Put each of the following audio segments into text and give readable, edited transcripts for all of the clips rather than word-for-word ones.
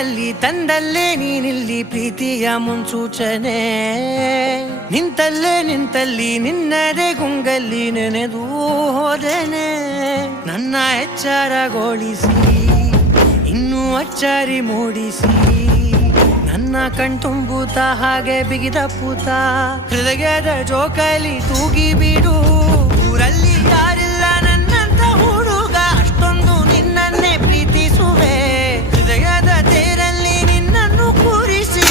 ಕೈಯಲ್ಲಿ ತಂದಲ್ಲೇ ನೀನಿಲ್ಲಿ ಪ್ರೀತಿಯ ಮುನ್ಸೂಚನೆ ನಿಂತಲ್ಲಿ ನಿನ್ನದೇ ಗುಂಗಲ್ಲಿ ನೆನೆದು ಹೋದೆನೆ ನನ್ನ ಎಚ್ಚರಗೊಳಿಸಿ ಇನ್ನೂ ಅಚ್ಚರಿ ಮೂಡಿಸಿ ನನ್ನ ಕಣ್ತುಂಬುತ್ತ ಹಾಗೆ ಬಿಗಿದ ಪೂತ ಹೃದಯದ ಜೋಕಾಲಿ ತೂಗಿ ಬಿಡು ಊರಲ್ಲಿ ಯಾರಿಲ್ಲ ನನ್ನಂತ ಹುಡುಗ ಅಷ್ಟೊಂದು ನಿನ್ನನ್ನೇ ಪ್ರೀತಿಸುವೆ ಹೃದಯದ ತೇರಲ್ಲಿ ನಿನ್ನನ್ನು ಕೂರಿಸಿ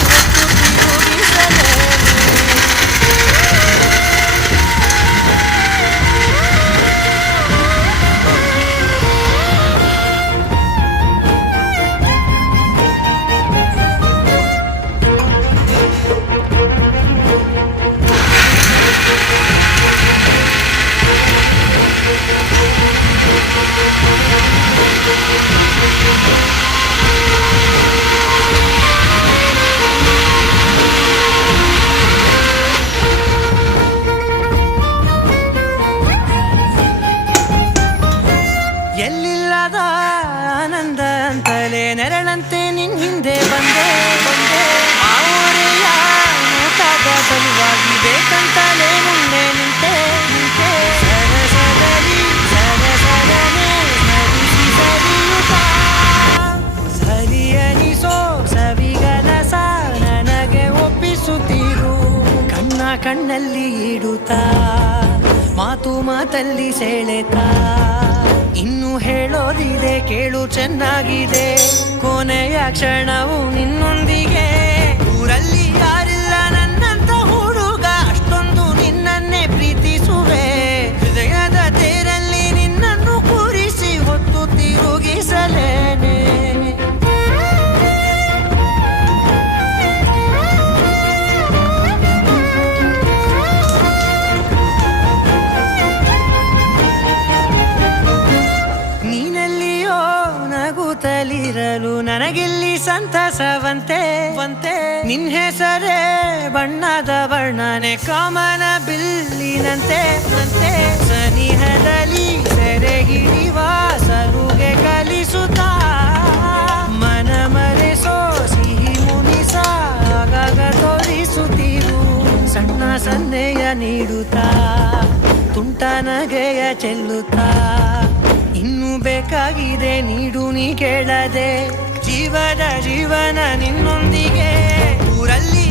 ಎಲ್ಲಿಲ್ಲದ ಆನಂದ ಅಂತಲೇ ನೆರಳಂತೆ ನಿನ್ ಹಿಂದೆ ಬಂದೆ ಆ ಊರೆಯ ನೋಟದ ಸಲುವಾಗಿ ಬೇಕಂತಲೇ ಮುಂದೆ ನಿಂತೆ ಸರಸರಲಿ ಸರಸರನೆ ಸ್ಮರಿಸಿ ಸರಿಯುತ್ತ ಸರಿಯನಿಸೋ ಸವಿಗನಸ ನನಗೆ ಒಪ್ಪಿಸುತ್ತೀರು ಕಣ್ಣಲ್ಲಿ ಇಡುತ್ತಾ ಮಾತಲ್ಲಿ ಸೆಳೆತಾ ಇನ್ನು ಹೇಳೋದಿದೆ ಕೇಳು ಚೆನ್ನಾಗಿದೆ ಕೊನೆಯ ಕ್ಷಣವು ನಿನ್ನೊಂದಿಗೆ ಊರಲ್ಲಿ ಯಾರಿಲ್ಲ ನನ್ನಂತ ಹುಡುಗ ಅಷ್ಟೊಂದು ನಿನ್ನನ್ನೇ ಪ್ರೀತಿಸುವೆ ಹೃದಯದ ತೇರಲ್ಲಿ ನಿನ್ನನ್ನು ಕೂರಿಸಿ ಹೊತ್ತು ತಿರುಗಿಸಲೇನೆ ನಗುತ್ತಲಿರಲು ನನಗಿಲ್ಲಿ ಸಂತಸವಂತೆ ನಿನ್ ಹೆಸರೇ ಬಣ್ಣದ ವರ್ಣನೆ ಕಾಮನ ಬಿಲ್ಲಿನಂತೆ ಸನಿಹದಲ್ಲಿ ಸೆರೆಗಿಳಿವ ಸರುಗೆ ಕಲಿಸುತ್ತಾ ಮನ ಮರೆಸೋ ಸಿಹಿ ಮುನಿಸ ಆಗಾಗ ತೋರಿಸುತ್ತೀರು ಸಣ್ಣ ಸನ್ನೆಯ ನೀಡುತ್ತಾ ತುಂಟ ನಗೆಯ ಚೆಲ್ಲುತ್ತಾ ಇನ್ನು ಬೇಕಾಗಿದೆ ನೀಡು ನೀ ಕೇಳದೆ ಜೀವನ ನಿನ್ನೊಂದಿಗೆ ಊರಲ್ಲಿ